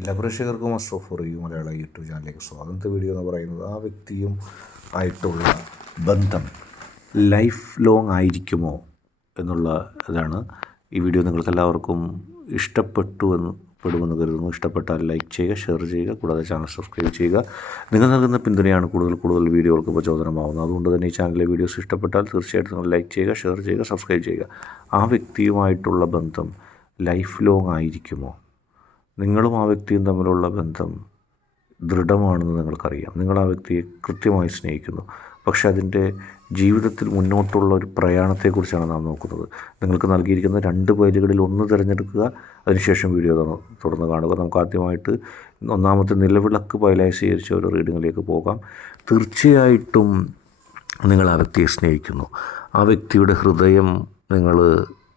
എല്ലാ പ്രേക്ഷകർക്കും Ashraf for you Malayala YouTube ചാനലിലേക്ക് സ്വാഗതം. ഇന്നത്തെ വീഡിയോ എന്ന് പറയുന്നത് ആ വ്യക്തിയും ആയിട്ടുള്ള ബന്ധം ലൈഫ് ലോങ് ആയിരിക്കുമോ എന്നുള്ള ഇതാണ്. ഈ വീഡിയോ നിങ്ങൾക്ക് എല്ലാവർക്കും പെടുമെന്ന് കരുതുന്നു. ഇഷ്ടപ്പെട്ടാൽ ലൈക്ക് ചെയ്യുക, ഷെയർ ചെയ്യുക, കൂടാതെ ചാനൽ സബ്സ്ക്രൈബ് ചെയ്യുക. നിങ്ങൾ നൽകുന്ന പിന്തുണയാണ് കൂടുതൽ വീഡിയോകൾക്ക് പ്രചോദനമാവുന്നത്. അതുകൊണ്ട് തന്നെ ഈ ചാനലിലെ വീഡിയോസ് ഇഷ്ടപ്പെട്ടാൽ തീർച്ചയായിട്ടും നിങ്ങൾ ലൈക്ക് ചെയ്യുക, ഷെയർ ചെയ്യുക, സബ്സ്ക്രൈബ് ചെയ്യുക. ആ വ്യക്തിയുമായിട്ടുള്ള ബന്ധം ലൈഫ് ലോങ് ആയിരിക്കുമോ? നിങ്ങളും ആ വ്യക്തിയും തമ്മിലുള്ള ബന്ധം ദൃഢമാണെന്ന് നിങ്ങൾക്കറിയാം. നിങ്ങൾ ആ വ്യക്തിയെ കൃത്യമായി സ്നേഹിക്കുന്നു. പക്ഷെ അതിൻ്റെ ജീവിതത്തിൽ മുന്നോട്ടുള്ള ഒരു പ്രയാണത്തെക്കുറിച്ചാണ് നാം നോക്കുന്നത്. നിങ്ങൾക്ക് നൽകിയിരിക്കുന്ന 2 പേജുകളിൽ ഒന്ന് തിരഞ്ഞെടുക്കുക. അതിനുശേഷം വീഡിയോ തുടർന്ന് കാണുക. നമുക്ക് ആദ്യമായിട്ട് ഒന്നാമത്തെ നിലവിളക്ക് പൈലായി സ്വീകരിച്ച ഒരു റീഡിങ്ങിലേക്ക് പോകാം. തീർച്ചയായിട്ടും നിങ്ങൾ ആ വ്യക്തിയെ സ്നേഹിക്കുന്നു. ആ വ്യക്തിയുടെ ഹൃദയം നിങ്ങൾ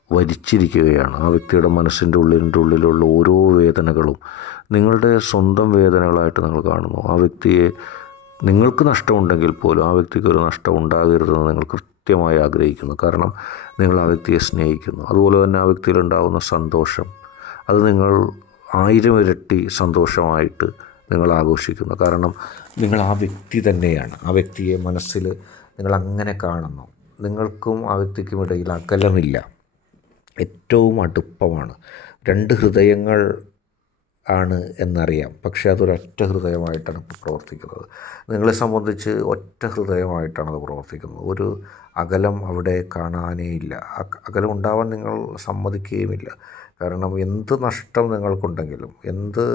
വരിച്ചിരിക്കുകയാണ്. ആ വ്യക്തിയുടെ മനസ്സിൻ്റെ ഉള്ളിലുള്ള ഓരോ വേദനകളും നിങ്ങളുടെ സ്വന്തം വേദനകളായിട്ട് നിങ്ങൾ കാണുന്നു. ആ വ്യക്തിയെ നിങ്ങൾക്ക് നഷ്ടമുണ്ടെങ്കിൽ പോലും ആ വ്യക്തിക്ക് ഒരു നഷ്ടം ഉണ്ടാകരുതെന്ന് നിങ്ങൾ കൃത്യമായി ആഗ്രഹിക്കുന്നു. കാരണം നിങ്ങൾ ആ വ്യക്തിയെ സ്നേഹിക്കുന്നു. അതുപോലെ തന്നെ ആ വ്യക്തിയിലുണ്ടാകുന്ന സന്തോഷം അത് നിങ്ങൾ 1000 ഇരട്ടി സന്തോഷമായിട്ട് നിങ്ങൾ ആഘോഷിക്കുന്നു. കാരണം നിങ്ങൾ ആ വ്യക്തി തന്നെയാണ്. ആ വ്യക്തിയെ മനസ്സിൽ നിങ്ങൾ അങ്ങനെ കാണുന്നു. നിങ്ങൾക്കും ആ വ്യക്തിക്കും ഇടയിൽ അകലമില്ല, ഏറ്റവും അടുപ്പമാണ്. 2 ഹൃദയങ്ങൾ ആണ് എന്നറിയാം, പക്ഷേ അതൊരൊറ്റ ഹൃദയമായിട്ടാണ് ഇപ്പോൾ പ്രവർത്തിക്കുന്നത്. നിങ്ങളെ സംബന്ധിച്ച് ഒറ്റ ഹൃദയമായിട്ടാണ് അത് പ്രവർത്തിക്കുന്നത്. ഒരു അകലം അവിടെ കാണാനേ ഇല്ല. അകലം ഉണ്ടാവാൻ നിങ്ങൾ സമ്മതിക്കുകയുമില്ല. കാരണം എന്ത് നഷ്ടം നിങ്ങൾക്കുണ്ടെങ്കിലും, എന്ത്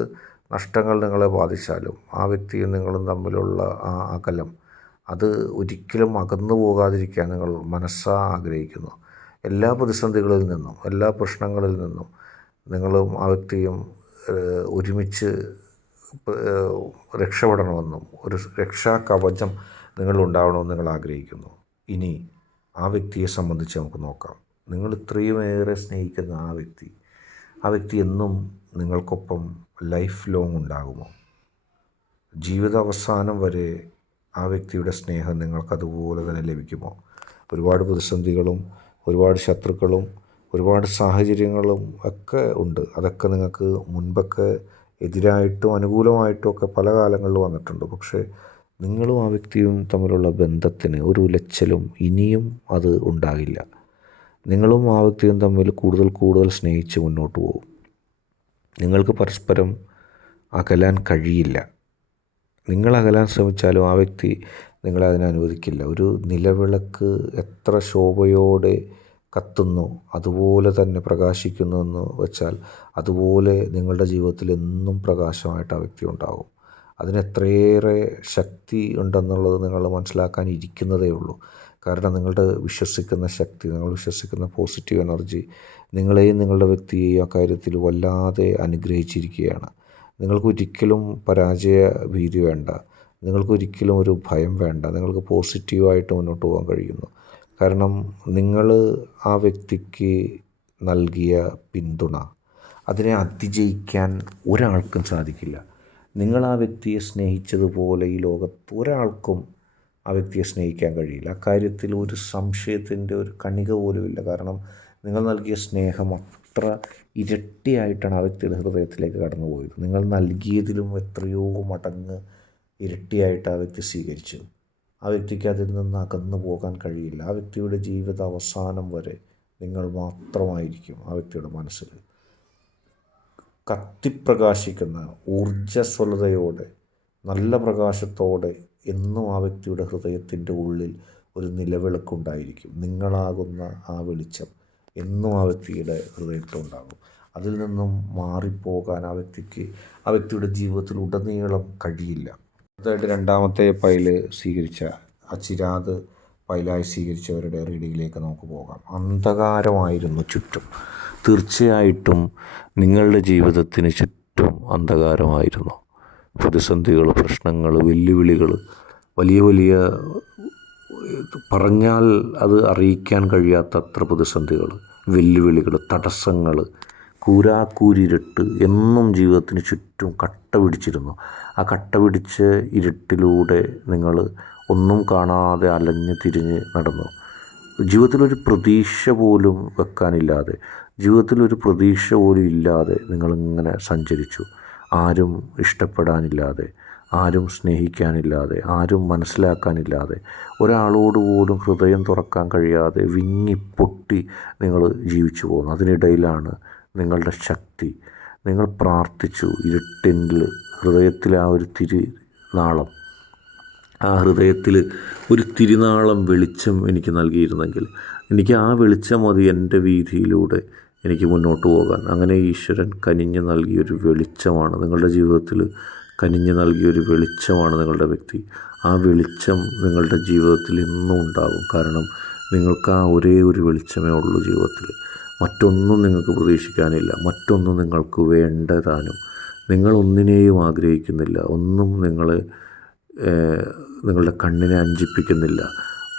നഷ്ടങ്ങൾ നിങ്ങളെ ബാധിച്ചാലും ആ വ്യക്തിയും നിങ്ങളും തമ്മിലുള്ള ആ അകലം അത് ഒരിക്കലും അകന്നു പോകാതിരിക്കാൻ നിങ്ങൾ മനസ്സാ ആഗ്രഹിക്കുന്നു. എല്ലാ പ്രതിസന്ധികളിൽ നിന്നും, എല്ലാ പ്രശ്നങ്ങളിൽ നിന്നും നിങ്ങളും ആ വ്യക്തിയും ഒരുമിച്ച് രക്ഷപ്പെടണമെന്നും ഒരു രക്ഷാ കവചം നിങ്ങളുണ്ടാവണമെന്ന് നിങ്ങൾ ആഗ്രഹിക്കുന്നു. ഇനി ആ വ്യക്തിയെ സംബന്ധിച്ച് നമുക്ക് നോക്കാം. നിങ്ങൾ ഇത്രയുമേറെ സ്നേഹിക്കുന്ന ആ വ്യക്തി എന്നും നിങ്ങൾക്കൊപ്പം ലൈഫ് ലോങ് ഉണ്ടാകുമോ? ജീവിതാവസാനം വരെ ആ വ്യക്തിയുടെ സ്നേഹം നിങ്ങൾക്കതുപോലെ തന്നെ ലഭിക്കുമോ? ഒരുപാട് പ്രതിസന്ധികളും ഒരുപാട് ശത്രുക്കളും ഒരുപാട് സാഹചര്യങ്ങളും ഒക്കെ ഉണ്ട്. അതൊക്കെ നിങ്ങൾക്ക് മുൻപൊക്കെ എതിരായിട്ടും അനുകൂലമായിട്ടും ഒക്കെ പല കാലങ്ങളിൽ വന്നിട്ടുണ്ട്. പക്ഷേ നിങ്ങളും ആ വ്യക്തിയും തമ്മിലുള്ള ബന്ധത്തിന് ഒരു ഉലച്ചിലും ഇനിയും അത് ഉണ്ടാകില്ല. നിങ്ങളും ആ വ്യക്തിയും തമ്മിൽ കൂടുതൽ സ്നേഹിച്ച് മുന്നോട്ട് പോകും. നിങ്ങൾക്ക് പരസ്പരം അകലാൻ കഴിയില്ല. നിങ്ങൾ അകലാൻ ശ്രമിച്ചാലും ആ വ്യക്തി നിങ്ങളെ അതിനെ അനുവദിക്കില്ല. ഒരു നിലവിളക്ക് എത്ര ശോഭയോടെ കത്തുന്നു, അതുപോലെ തന്നെ പ്രകാശിക്കുന്നു എന്ന് വെച്ചാൽ അതുപോലെ നിങ്ങളുടെ ജീവിതത്തിൽ എന്നും പ്രകാശമായിട്ട് ആ വ്യക്തി ഉണ്ടാകും. അതിനെത്രയേറെ ശക്തി ഉണ്ടെന്നുള്ളത് നിങ്ങൾ മനസ്സിലാക്കാനിരിക്കുന്നതേ ഉള്ളൂ. കാരണം നിങ്ങളുടെ വിശ്വസിക്കുന്ന ശക്തി, നിങ്ങൾ വിശ്വസിക്കുന്ന പോസിറ്റീവ് എനർജി നിങ്ങളെയും നിങ്ങളുടെ വ്യക്തിയെയും ആ കാര്യത്തിൽ വല്ലാതെ അനുഗ്രഹിച്ചിരിക്കുകയാണ്. നിങ്ങൾക്കൊരിക്കലും പരാജയ ഭീതി വേണ്ട. നിങ്ങൾക്കൊരിക്കലും ഒരു ഭയം വേണ്ട. നിങ്ങൾക്ക് പോസിറ്റീവായിട്ട് മുന്നോട്ട് പോകാൻ കഴിയുന്നു. കാരണം നിങ്ങൾ ആ വ്യക്തിക്ക് നൽകിയ പിന്തുണ അതിനെ അതിജയിക്കാൻ ഒരാൾക്കും സാധിക്കില്ല. നിങ്ങൾ ആ വ്യക്തിയെ സ്നേഹിച്ചതുപോലെ ഈ ലോകത്ത് ഒരാൾക്കും ആ വ്യക്തിയെ സ്നേഹിക്കാൻ കഴിയില്ല. അക്കാര്യത്തിൽ ഒരു സംശയത്തിൻ്റെ ഒരു കണിക പോലുമില്ല. കാരണം നിങ്ങൾ നൽകിയ സ്നേഹം അത്ര ഇരട്ടിയായിട്ടാണ് ആ വ്യക്തിയുടെ ഹൃദയത്തിലേക്ക് കടന്നു പോയത്. നിങ്ങൾ നൽകിയതിലും എത്രയോ മടങ്ങ് ഇരട്ടിയായിട്ട് ആ വ്യക്തി സ്വീകരിച്ചു. ആ വ്യക്തിക്ക് അതിൽ നിന്ന് അകന്നു പോകാൻ കഴിയില്ല. ആ വ്യക്തിയുടെ ജീവിത അവസാനം വരെ നിങ്ങൾ മാത്രമായിരിക്കും ആ വ്യക്തിയുടെ മനസ്സിൽ. കത്തിപ്രകാശിക്കുന്ന ഊർജ്ജസ്വലതയോടെ, നല്ല പ്രകാശത്തോടെ എന്നും ആ വ്യക്തിയുടെ ഹൃദയത്തിൻ്റെ ഉള്ളിൽ ഒരു നിലവിളക്കുണ്ടായിരിക്കും. നിങ്ങളാകുന്ന ആ വെളിച്ചം എന്നും ആ വ്യക്തിയുടെ ഹൃദയത്തിലുണ്ടാകും. അതിൽ നിന്നും മാറിപ്പോകാൻ ആ വ്യക്തിയുടെ ജീവിതത്തിൽ ഉടനീളം കഴിയില്ല. അടുത്തതായിട്ട് 2ാമത്തെ പൈല് സ്വീകരിച്ച ചിരാത് പൈലായി സ്വീകരിച്ചവരുടെ റീഡിങ്ങിലേക്ക് നമുക്ക് പോകാം. അന്ധകാരമായിരുന്നു ചുറ്റും. തീർച്ചയായിട്ടും നിങ്ങളുടെ ജീവിതത്തിന് ചുറ്റും അന്ധകാരമായിരുന്നു. പ്രതിസന്ധികൾ, പ്രശ്നങ്ങൾ, വെല്ലുവിളികൾ, വലിയ പറഞ്ഞാൽ അത് അറിയിക്കാൻ കഴിയാത്തത്ര പ്രതിസന്ധികൾ, വെല്ലുവിളികൾ, തടസ്സങ്ങൾ, കൂരാക്കൂരിരുട്ട് എന്നും ജീവിതത്തിന് ചുറ്റും കട്ട പിടിച്ചിരുന്നു. ആ കട്ട പിടിച്ച ഇരുട്ടിലൂടെ നിങ്ങൾ ഒന്നും കാണാതെ അലഞ്ഞ് തിരിഞ്ഞ് നടന്നു. ജീവിതത്തിലൊരു പ്രതീക്ഷ പോലും വെക്കാനില്ലാതെ, ജീവിതത്തിലൊരു പ്രതീക്ഷ പോലും ഇല്ലാതെ നിങ്ങളിങ്ങനെ സഞ്ചരിച്ചു. ആരും ഇഷ്ടപ്പെടാനില്ലാതെ, ആരും സ്നേഹിക്കാനില്ലാതെ, ആരും മനസ്സിലാക്കാനില്ലാതെ, ഒരാളോട് പോലും ഹൃദയം തുറക്കാൻ കഴിയാതെ വിങ്ങിപ്പൊട്ടി നിങ്ങൾ ജീവിച്ചു പോകുന്നു. അതിനിടയിലാണ് നിങ്ങളുടെ ശക്തി. നിങ്ങൾ പ്രാർത്ഥിച്ചു, ഇരുട്ടിൽ ഹൃദയത്തിലെ ആ ഒരു തിരുനാളം, ആ ഹൃദയത്തിൽ ഒരു തിരുനാളം വെളിച്ചം എനിക്ക് നൽകിയിരുന്നെങ്കിൽ, എനിക്ക് ആ വെളിച്ചം മതി എൻ്റെ വീതിയിലൂടെ എനിക്ക് മുന്നോട്ട് പോകാൻ. അങ്ങനെ ഈശ്വരൻ കനിഞ്ഞ് നൽകിയൊരു വെളിച്ചമാണ് നിങ്ങളുടെ ജീവിതത്തിൽ, കനിഞ്ഞ് നൽകിയൊരു വെളിച്ചമാണ് നിങ്ങളുടെ വ്യക്തി. ആ വെളിച്ചം നിങ്ങളുടെ ജീവിതത്തിൽ എന്നും ഉണ്ടാകും. കാരണം നിങ്ങൾക്ക് ആ ഒരേ ഒരു വെളിച്ചമേ ഉള്ളൂ ജീവിതത്തിൽ. മറ്റൊന്നും നിങ്ങൾക്ക് പ്രതീക്ഷിക്കാനില്ല, മറ്റൊന്നും നിങ്ങൾക്ക് വേണ്ടതാനും. നിങ്ങളൊന്നിനെയും ആഗ്രഹിക്കുന്നില്ല, ഒന്നും നിങ്ങളുടെ കണ്ണിനെ അഞ്ചിപ്പിക്കുന്നില്ല.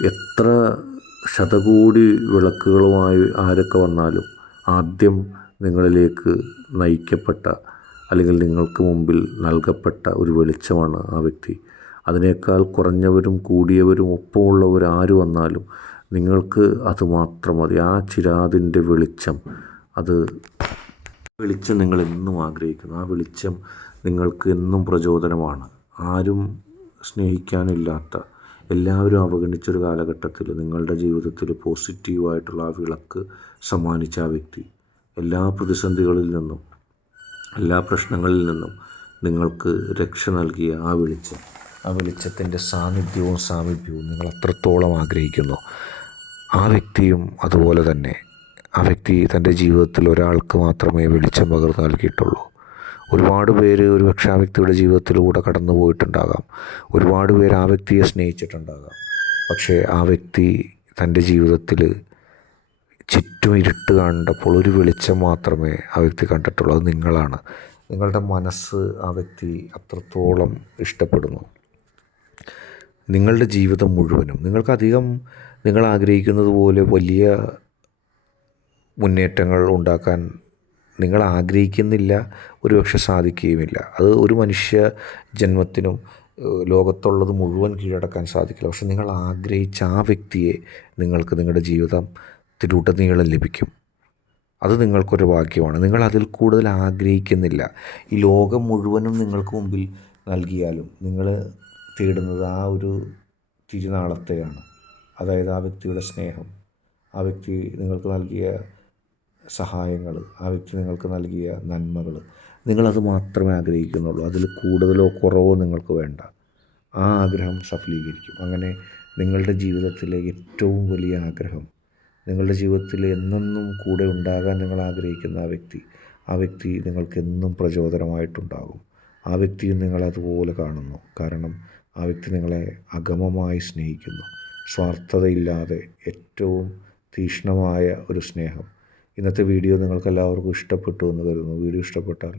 എത്ര ശതകോടി വിളക്കുകളുമായി ആരൊക്കെ വന്നാലും ആദ്യം നിങ്ങളിലേക്ക് നയിക്കപ്പെട്ട, അല്ലെങ്കിൽ നിങ്ങൾക്ക് മുമ്പിൽ നൽകപ്പെട്ട ഒരു വെളിച്ചമാണ് ആ വ്യക്തി. അതിനേക്കാൾ കുറഞ്ഞവരും കൂടിയവരും ഒപ്പമുള്ളവർ ആര് വന്നാലും നിങ്ങൾക്ക് അത് മാത്രം മതി. ആ ചിരാതിൻ്റെ വെളിച്ചം, വെളിച്ചം നിങ്ങൾ എന്നും ആഗ്രഹിക്കുന്നു. ആ വെളിച്ചം നിങ്ങൾക്ക് എന്നും പ്രചോദനമാണ്. ആരും സ്നേഹിക്കാനില്ലാത്ത, എല്ലാവരും അവഗണിച്ചൊരു കാലഘട്ടത്തിൽ നിങ്ങളുടെ ജീവിതത്തിൽ പോസിറ്റീവായിട്ടുള്ള ആ വിളക്ക് സമ്മാനിച്ച ആ വ്യക്തി, എല്ലാ പ്രതിസന്ധികളിൽ നിന്നും, എല്ലാ പ്രശ്നങ്ങളിൽ നിന്നും നിങ്ങൾക്ക് രക്ഷ നൽകിയ ആ വെളിച്ചം, ആ വെളിച്ചത്തിൻ്റെ സാന്നിധ്യവും സാമീപ്യവും നിങ്ങൾ അത്രത്തോളം ആഗ്രഹിക്കുന്നു. ആ വ്യക്തിയും അതുപോലെ തന്നെ. ആ വ്യക്തി തൻ്റെ ജീവിതത്തിൽ ഒരാൾക്ക് മാത്രമേ വെളിച്ചം പകർന്നു നൽകിയിട്ടുള്ളൂ. ഒരുപാട് പേര് ഒരുപക്ഷെ ആ വ്യക്തിയുടെ ജീവിതത്തിലൂടെ കടന്നു പോയിട്ടുണ്ടാകാം. ഒരുപാട് പേര് ആ വ്യക്തിയെ സ്നേഹിച്ചിട്ടുണ്ടാകാം. പക്ഷേ ആ വ്യക്തി തൻ്റെ ജീവിതത്തിൽ ചുറ്റും ഇരുട്ട് കണ്ടപ്പോൾ ഒരു വെളിച്ചം മാത്രമേ ആ വ്യക്തി കണ്ടിട്ടുള്ളൂ. അത് നിങ്ങളാണ്. നിങ്ങളുടെ മനസ്സ് ആ വ്യക്തി അത്രത്തോളം ഇഷ്ടപ്പെടുന്നു. നിങ്ങളുടെ ജീവിതം മുഴുവനും നിങ്ങൾക്കധികം നിങ്ങൾ ആഗ്രഹിക്കുന്നത് പോലെ വലിയ മുന്നേറ്റങ്ങൾ ഉണ്ടാക്കാൻ നിങ്ങൾ ആഗ്രഹിക്കുന്നില്ല, ഒരുപക്ഷെ സാധിക്കുകയുമില്ല. അത് ഒരു മനുഷ്യ ജന്മത്തിനും ലോകത്തുള്ളത് മുഴുവൻ കീഴടക്കാൻ സാധിക്കില്ല. പക്ഷെ നിങ്ങൾ ആഗ്രഹിച്ച ആ വ്യക്തിയെ നിങ്ങൾക്ക് നിങ്ങളുടെ ജീവിതത്തിലുടനീളം ലഭിക്കും. അത് നിങ്ങൾക്കൊരു ഭാഗ്യമാണ്. നിങ്ങൾ അതിൽ കൂടുതൽ ആഗ്രഹിക്കുന്നില്ല. ഈ ലോകം മുഴുവനും നിങ്ങൾക്ക് മുമ്പിൽ നൽകിയാലും നിങ്ങൾ തേടുന്നത് ആ ഒരു തിരുനാളത്തെയാണ്. അതായത് ആ വ്യക്തിയുടെ സ്നേഹം, ആ വ്യക്തി നിങ്ങൾക്ക് നൽകിയ സഹായങ്ങൾ, ആ വ്യക്തി നിങ്ങൾക്ക് നൽകിയ നന്മകൾ, നിങ്ങളത് മാത്രമേ ആഗ്രഹിക്കുന്നുള്ളൂ. അതിൽ കൂടുതലോ കുറവോ നിങ്ങൾക്ക് വേണ്ട. ആ ആഗ്രഹം സഫലീകരിക്കും. അങ്ങനെ നിങ്ങളുടെ ജീവിതത്തിലെ ഏറ്റവും വലിയ ആഗ്രഹം, നിങ്ങളുടെ ജീവിതത്തിൽ എന്നെന്നും കൂടെ ഉണ്ടാകാൻ നിങ്ങൾ ആഗ്രഹിക്കുന്ന ആ വ്യക്തി നിങ്ങൾക്കെന്നും പ്രചോദനമായിട്ടുണ്ടാകും. ആ വ്യക്തിയും നിങ്ങളതുപോലെ കാണുന്നു. കാരണം ആ വ്യക്തി നിങ്ങളെ അഗമമായി സ്നേഹിക്കുന്നു. സ്വാർത്ഥതയില്ലാതെ ഏറ്റവും തീക്ഷ്ണമായ ഒരു സ്നേഹം. ഇന്നത്തെ വീഡിയോ നിങ്ങൾക്കെല്ലാവർക്കും ഇഷ്ടപ്പെട്ടു എന്ന് കരുതുന്നു. വീഡിയോ ഇഷ്ടപ്പെട്ടാൽ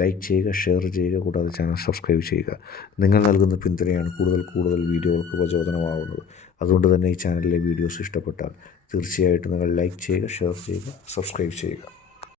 ലൈക്ക് ചെയ്യുക, ഷെയർ ചെയ്യുക, കൂടാതെ ചാനൽ സബ്സ്ക്രൈബ് ചെയ്യുക. നിങ്ങൾ നൽകുന്ന പിന്തുണയാണ് കൂടുതൽ വീഡിയോകൾക്ക് പ്രചോദനമാവുന്നത്. അതുകൊണ്ട് തന്നെ ഈ ചാനലിലെ വീഡിയോസ് ഇഷ്ടപ്പെട്ടാൽ തീർച്ചയായിട്ടും നിങ്ങൾ ലൈക്ക് ചെയ്യുക, ഷെയർ ചെയ്യുക, സബ്സ്ക്രൈബ് ചെയ്യുക.